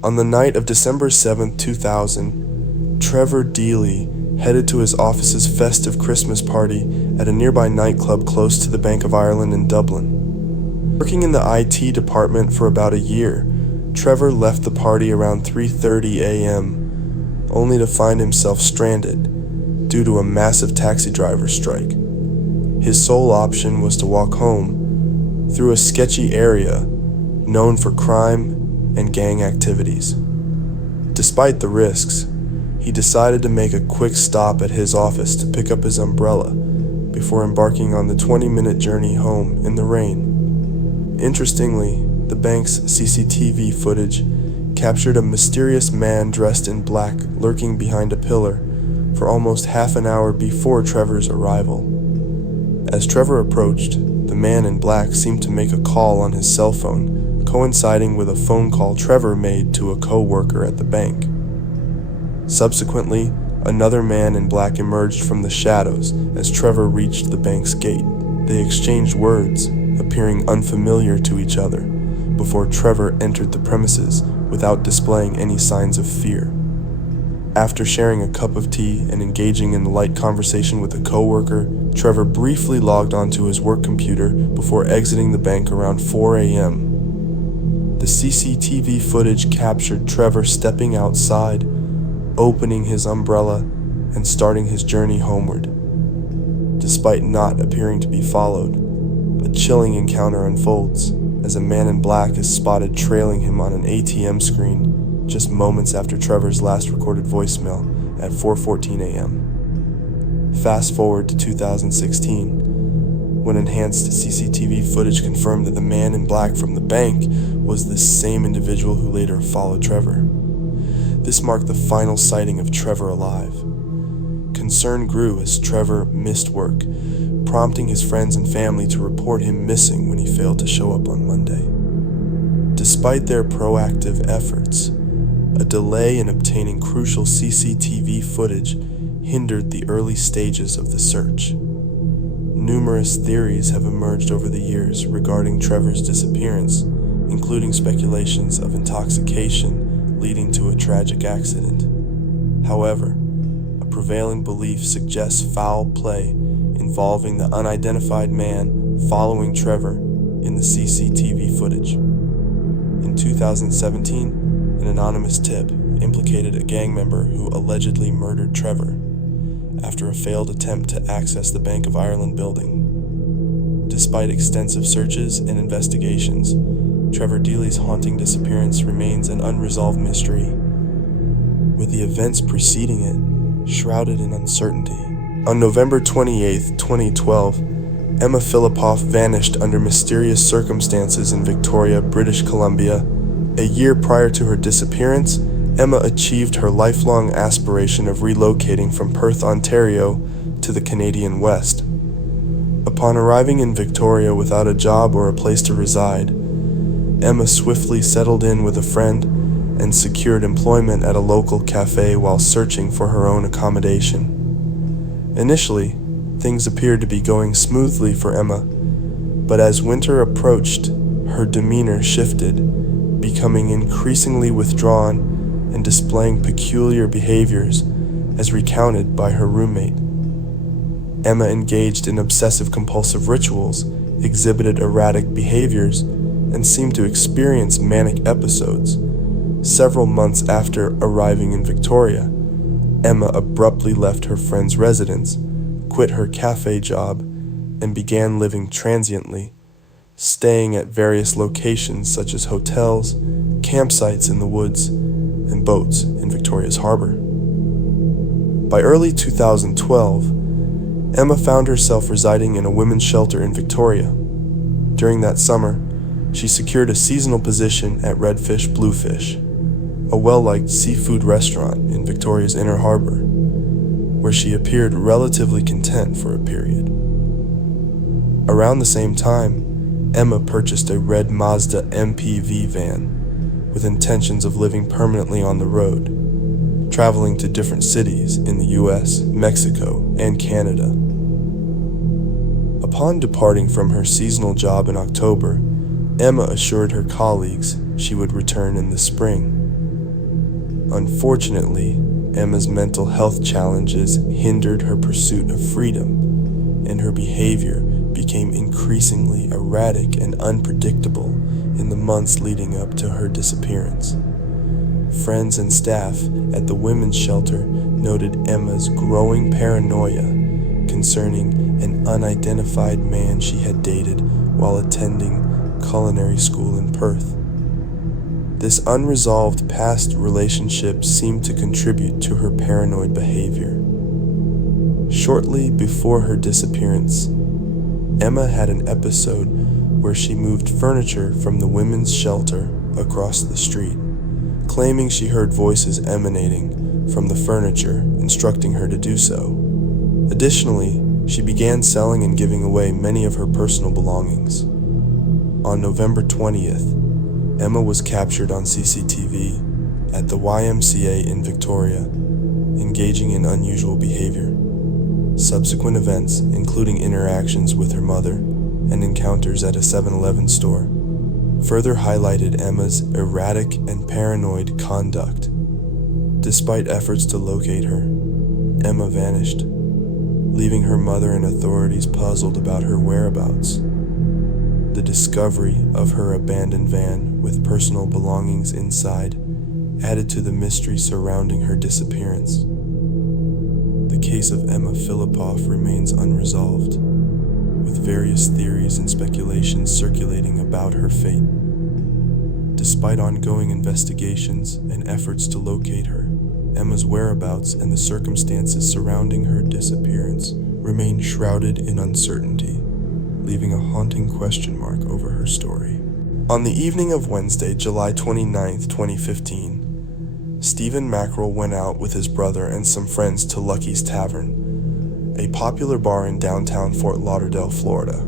On the night of December 7, 2000, Trevor Deeley headed to his office's festive Christmas party at a nearby nightclub close to the Bank of Ireland in Dublin. Working in the IT department for about a year, Trevor left the party around 3:30 a.m., only to find himself stranded due to a massive taxi driver strike. His sole option was to walk home through a sketchy area known for crime and gang activities. Despite the risks, he decided to make a quick stop at his office to pick up his umbrella before embarking on the 20-minute journey home in the rain. Interestingly, the bank's CCTV footage captured a mysterious man dressed in black lurking behind a pillar for almost half an hour before Trevor's arrival. As Trevor approached, the man in black seemed to make a call on his cell phone, coinciding with a phone call Trevor made to a co-worker at the bank. Subsequently, another man in black emerged from the shadows as Trevor reached the bank's gate. They exchanged words, appearing unfamiliar to each other, before Trevor entered the premises without displaying any signs of fear. After sharing a cup of tea and engaging in a light conversation with a co-worker, Trevor briefly logged onto his work computer before exiting the bank around 4 a.m. The CCTV footage captured Trevor stepping outside, opening his umbrella, and starting his journey homeward. Despite not appearing to be followed, a chilling encounter unfolds as a man in black is spotted trailing him on an ATM screen just moments after Trevor's last recorded voicemail at 4:14 a.m. Fast forward to 2016, when enhanced CCTV footage confirmed that the man in black from the bank was the same individual who later followed Trevor. This marked the final sighting of Trevor alive. Concern grew as Trevor missed work, prompting his friends and family to report him missing when he failed to show up on Monday. Despite their proactive efforts, a delay in obtaining crucial CCTV footage hindered the early stages of the search. Numerous theories have emerged over the years regarding Trevor's disappearance, including speculations of intoxication leading to a tragic accident. However, a prevailing belief suggests foul play involving the unidentified man following Trevor in the CCTV footage. In 2017, an anonymous tip implicated a gang member who allegedly murdered Trevor after a failed attempt to access the Bank of Ireland building. Despite extensive searches and investigations, Trevor Deeley's haunting disappearance remains an unresolved mystery, with the events preceding it shrouded in uncertainty. On November 28, 2012, Emma Philippoff vanished under mysterious circumstances in Victoria, British Columbia. A year prior to her disappearance, Emma achieved her lifelong aspiration of relocating from Perth, Ontario, to the Canadian West. Upon arriving in Victoria without a job or a place to reside, Emma swiftly settled in with a friend and secured employment at a local cafe while searching for her own accommodation. Initially, things appeared to be going smoothly for Emma, but as winter approached, her demeanor shifted, becoming increasingly withdrawn and displaying peculiar behaviors as recounted by her roommate. Emma engaged in obsessive-compulsive rituals, exhibited erratic behaviors, and seemed to experience manic episodes. Several months after arriving in Victoria, Emma abruptly left her friend's residence, quit her cafe job, and began living transiently, staying at various locations such as hotels, campsites in the woods, and boats in Victoria's harbor. By early 2012, Emma found herself residing in a women's shelter in Victoria. During that summer, she secured a seasonal position at Redfish Bluefish, a well-liked seafood restaurant in Victoria's Inner Harbor, where she appeared relatively content for a period. Around the same time, Emma purchased a red Mazda MPV van with intentions of living permanently on the road, traveling to different cities in the US, Mexico, and Canada. Upon departing from her seasonal job in October, Emma assured her colleagues she would return in the spring. Unfortunately, Emma's mental health challenges hindered her pursuit of freedom, and her behavior became increasingly erratic and unpredictable in the months leading up to her disappearance. Friends and staff at the women's shelter noted Emma's growing paranoia concerning an unidentified man she had dated while attending culinary school in Perth. This unresolved past relationship seemed to contribute to her paranoid behavior. Shortly before her disappearance, Emma had an episode where she moved furniture from the women's shelter across the street, claiming she heard voices emanating from the furniture instructing her to do so. Additionally, she began selling and giving away many of her personal belongings. On November 20th, Emma was captured on CCTV at the YMCA in Victoria, engaging in unusual behavior. Subsequent events, including interactions with her mother and encounters at a 7-Eleven store, further highlighted Emma's erratic and paranoid conduct. Despite efforts to locate her, Emma vanished, leaving her mother and authorities puzzled about her whereabouts. The discovery of her abandoned van with personal belongings inside added to the mystery surrounding her disappearance. The case of Emma Filipoff remains unresolved, with various theories and speculations circulating about her fate. Despite ongoing investigations and efforts to locate her, Emma's whereabouts and the circumstances surrounding her disappearance remain shrouded in uncertainty, leaving a haunting question mark over her story. On the evening of Wednesday, July 29, 2015, Stephen Mackerel went out with his brother and some friends to Lucky's Tavern, a popular bar in downtown Fort Lauderdale, Florida.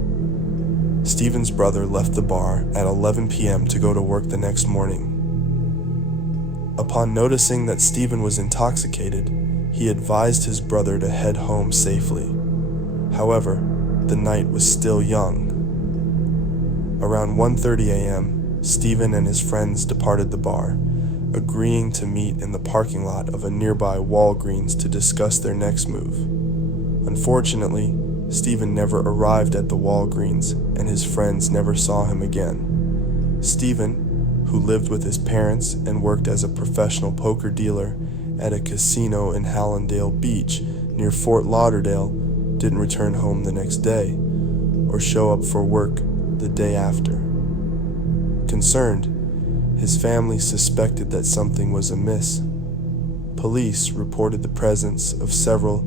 Stephen's brother left the bar at 11 p.m. to go to work the next morning. Upon noticing that Stephen was intoxicated, he advised his brother to head home safely. However, the night was still young. Around 1:30 a.m., Stephen and his friends departed the bar, agreeing to meet in the parking lot of a nearby Walgreens to discuss their next move. Unfortunately, Stephen never arrived at the Walgreens, and his friends never saw him again. Stephen, who lived with his parents and worked as a professional poker dealer at a casino in Hallandale Beach near Fort Lauderdale, didn't return home the next day or show up for work the day after. Concerned, his family suspected that something was amiss. Police reported the presence of several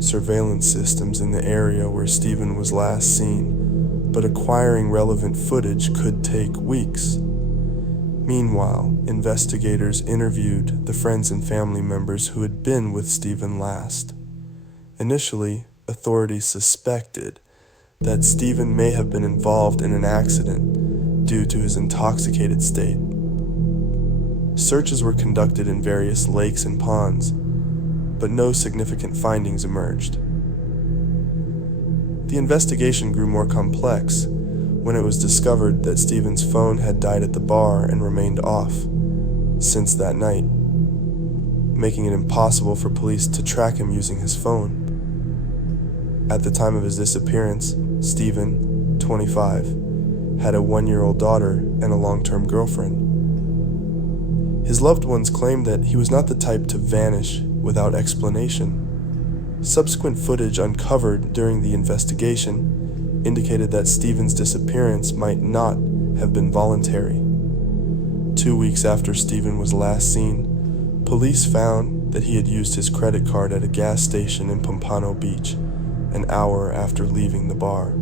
surveillance systems in the area where Stephen was last seen, but acquiring relevant footage could take weeks. Meanwhile, investigators interviewed the friends and family members who had been with Stephen last. Initially, authorities suspected that Stephen may have been involved in an accident due to his intoxicated state. Searches were conducted in various lakes and ponds, but no significant findings emerged. The investigation grew more complex when it was discovered that Stephen's phone had died at the bar and remained off since that night, making it impossible for police to track him using his phone. At the time of his disappearance, Stephen, 25, had a 1-year-old daughter and a long-term girlfriend. His loved ones claimed that he was not the type to vanish without explanation. Subsequent footage uncovered during the investigation indicated that Stephen's disappearance might not have been voluntary. 2 weeks after Stephen was last seen, police found that he had used his credit card at a gas station in Pompano Beach an hour after leaving the bar.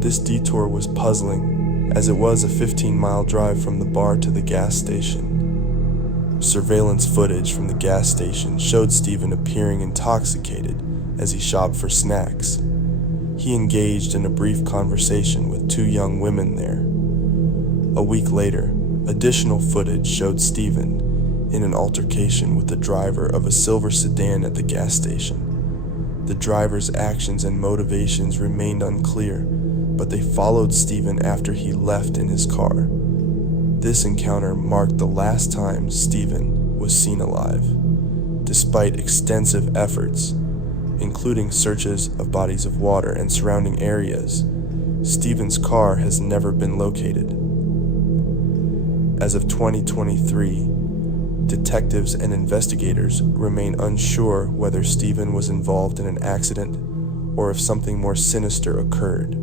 This detour was puzzling, as it was a 15-mile drive from the bar to the gas station. Surveillance footage from the gas station showed Stephen appearing intoxicated as he shopped for snacks. He engaged in a brief conversation with 2 young women there. A week later, additional footage showed Stephen in an altercation with the driver of a silver sedan at the gas station. The driver's actions and motivations remained unclear, but they followed Stephen after he left in his car. This encounter marked the last time Stephen was seen alive. Despite extensive efforts, including searches of bodies of water and surrounding areas, Stephen's car has never been located. As of 2023, detectives and investigators remain unsure whether Stephen was involved in an accident or if something more sinister occurred.